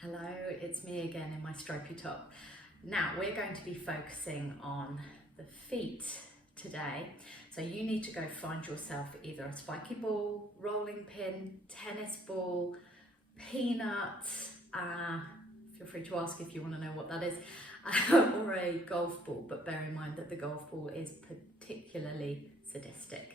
Hello, it's me again in my stripy top. Now we're going to be focusing on the feet today. So you need to go find yourself either a spiky ball, rolling pin, tennis ball, peanut, feel free to ask if you want to know what that is, or a golf ball, but bear in mind that the golf ball is particularly sadistic.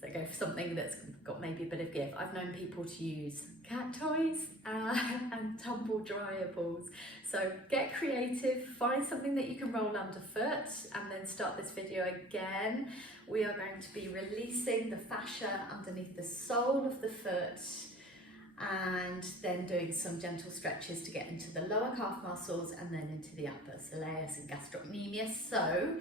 So go for something that's got maybe a bit of give. I've known people to use cat toys and tumble dryer balls. So get creative, find something that you can roll underfoot, and then start this video again. We are going to be releasing the fascia underneath the sole of the foot and then doing some gentle stretches to get into the lower calf muscles and then into the upper soleus and gastrocnemius. So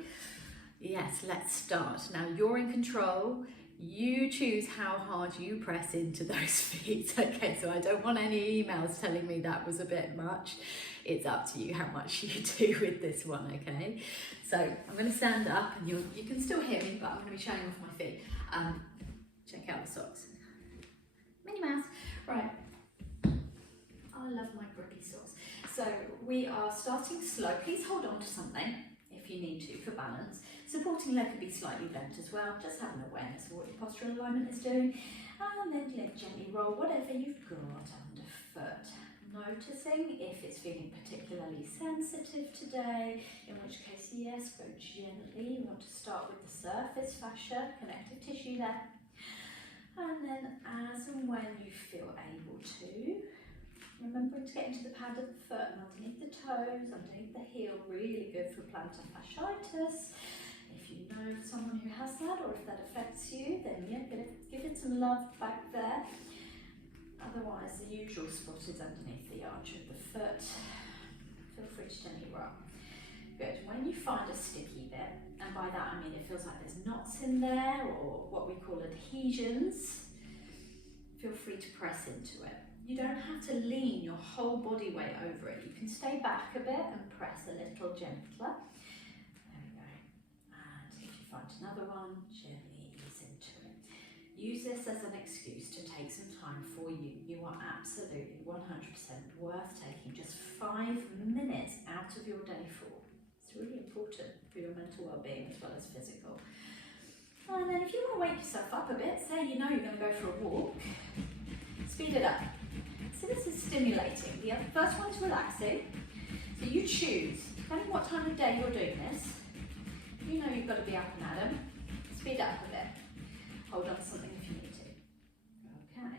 yes, let's start. Now you're in control. You choose how hard you press into those feet. Okay, so I don't want any emails telling me that was a bit much. It's up to you how much you do with this one, okay? So I'm going to stand up and you can still hear me, but I'm going to be showing off my feet. Check out the socks. Minnie Mouse. Right. I love my grippy socks. So we are starting slow. Please hold on to something if you need to for balance. Supporting leg could be slightly bent as well, just have an awareness of what your postural alignment is doing, and then let gently roll whatever you've got underfoot. Noticing if it's feeling particularly sensitive today, in which case, yes, go gently. You want to start with the surface fascia, connective tissue there, and then as and when you feel able to, remembering to get into the pad of the foot and underneath the toes, underneath the heel, really good for plantar fasciitis. If you know someone who has that, or if that affects you, then yeah, give it some love back there. Otherwise, the usual spot is underneath the arch of the foot. Feel free to gently rock. Good. When you find a sticky bit, and by that I mean it feels like there's knots in there, or what we call adhesions, feel free to press into it. You don't have to lean your whole body weight over it. You can stay back a bit and press a little gentler. Find another one, gently ease into it. Use this as an excuse to take some time for you. You are absolutely 100% worth taking just 5 minutes out of your day for. It's really important for your mental well-being as well as physical. And then if you want to wake yourself up a bit, say you know you're going to go for a walk, speed it up. So this is stimulating. The first one is relaxing. So you choose, depending what time of day you're doing this, you know you've got to be up and at 'em. Speed up a bit. Hold on to something if you need to. Okay.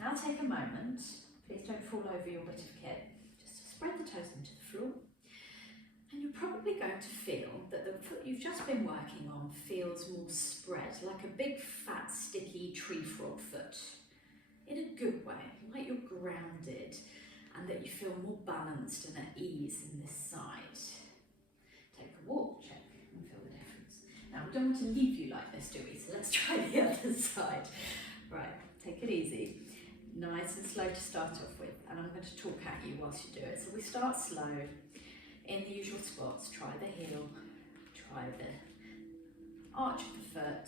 Now take a moment. Please don't fall over your bit of kit. Just to spread the toes into the floor. And you're probably going to feel that the foot you've just been working on feels more spread, like a big, fat, sticky tree frog foot. In a good way, like you're grounded and that you feel more balanced and at ease in this side. Take a walk, check. Now, we don't want to leave you like this, do we? So let's try the other side. Right, take it easy. Nice and slow to start off with. And I'm going to talk at you whilst you do it. So we start slow. In the usual spots, try the heel, try the arch of the foot,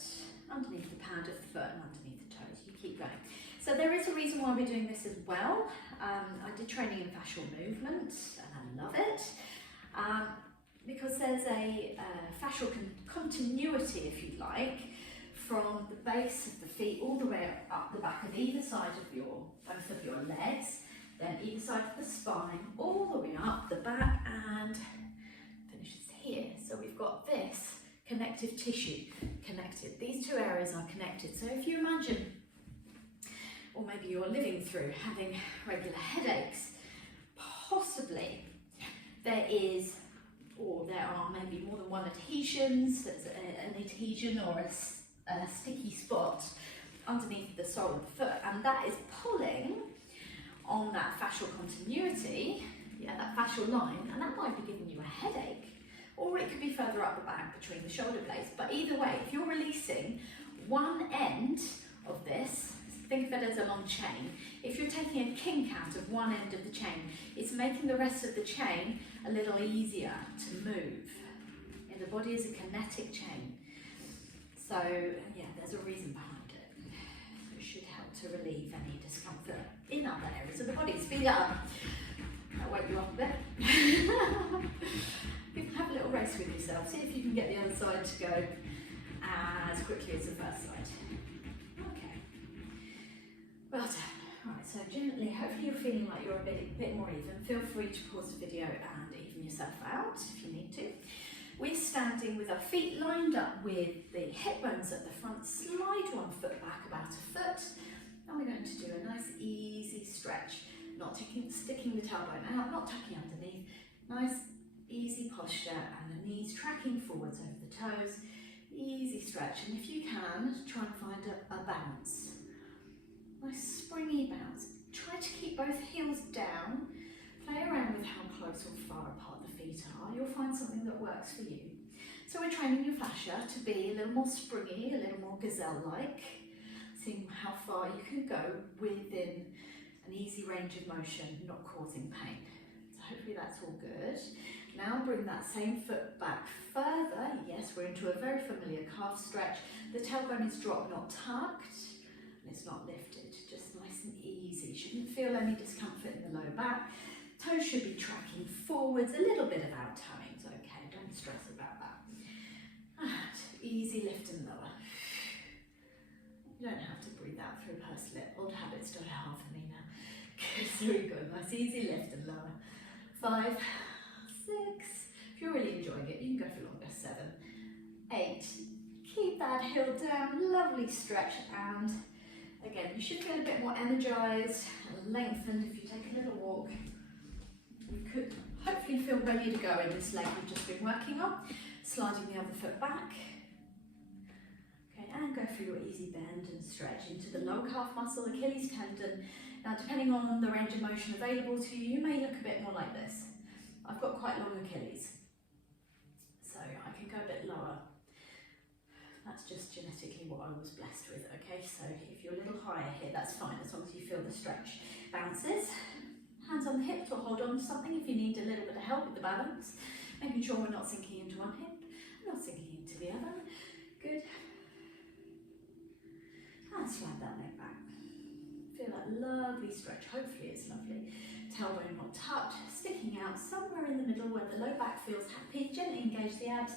underneath the pad of the foot and underneath the toes. You keep going. So there is a reason why we're doing this as well. I did training in fascial movement and I love it. Because there's a fascial continuity, if you like, from the base of the feet all the way up the back of either side of both of your legs, then either side of the spine, all the way up the back and finishes here. So we've got this connective tissue connected. These two areas are connected. So if you imagine, or maybe you're living through having regular headaches, possibly there are maybe more than one adhesions. There's an adhesion or a sticky spot underneath the sole of the foot, and that is pulling on that fascial continuity, that fascial line, and that might be giving you a headache, or it could be further up the back between the shoulder blades. But either way, if you're releasing one end of this, think of it as a long chain. If you're taking a kink out of one end of the chain, it's making the rest of the chain a little easier to move. And the body is a kinetic chain. So yeah, there's a reason behind it. So it should help to relieve any discomfort in other areas of the body. Speed it up. I'll wake you up a bit. You can have a little race with yourself. See if you can get the other side to go as quickly as the first side. Okay. Well done. Right, so gently, hopefully you're feeling like you're a bit more even. Feel free to pause the video and even yourself out if you need to. We're standing with our feet lined up with the hip bones at the front. Slide one foot back about a foot. And we're going to do a nice easy stretch. Not sticking the tailbone out, not tucking underneath. Nice easy posture and the knees tracking forwards over the toes. Easy stretch, and if you can, try and find a bounce. Nice springy bounce. Try to keep both heels down. Play around with how close or far apart the feet are. You'll find something that works for you. So we're training your fascia to be a little more springy, a little more gazelle-like. Seeing how far you can go within an easy range of motion, not causing pain. So hopefully that's all good. Now bring that same foot back further. Yes, we're into a very familiar calf stretch. The tailbone is dropped, not tucked, and it's not lifted. Just nice and easy. Shouldn't feel any discomfort in the lower back. Toes should be tracking forwards. A little bit of out-toeing is okay. Don't stress about that. And easy lift and lower. You don't have to breathe out through a pursed lip. Old habits don't have for me now. Good, very good. Nice easy lift and lower. 5, 6. If you're really enjoying it, you can go for longer. 7, 8. Keep that heel down. Lovely stretch. And again, you should feel a bit more energized and lengthened if you take a little walk. You could hopefully feel ready to go in this leg we've just been working on. Sliding the other foot back. Okay, and go for your easy bend and stretch into the lower calf muscle, Achilles tendon. Now, depending on the range of motion available to you, you may look a bit more like this. I've got quite long Achilles, so I can go a bit lower. That's just genetically what I was blessed with, okay? So if you're a little higher here, that's fine, as long as you feel the stretch. Bounces, hands on the hips, or hold on to something if you need a little bit of help with the balance. Making sure we're not sinking into one hip, not sinking into the other. Good. And slide that leg back. Feel that lovely stretch, hopefully it's lovely. Tailbone not tucked, sticking out somewhere in the middle where the low back feels happy. Gently engage the abs,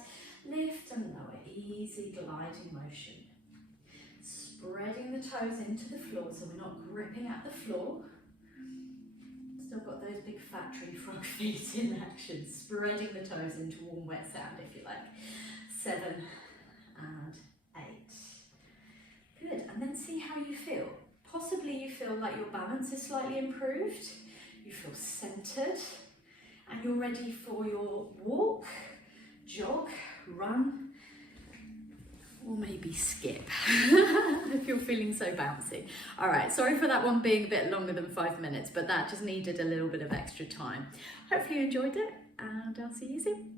lift and lower, easy gliding motion. Spreading the toes into the floor so we're not gripping at the floor. Still got those big fat tree frog feet in action. Spreading the toes into warm wet sand if you like. 7 and 8. Good, and then see how you feel. Possibly you feel like your balance is slightly improved. You feel centered and you're ready for your walk, jog, run, or maybe skip if you're feeling so bouncy. All right, sorry for that one being a bit longer than 5 minutes, but that just needed a little bit of extra time. Hopefully you enjoyed it, and I'll see you soon.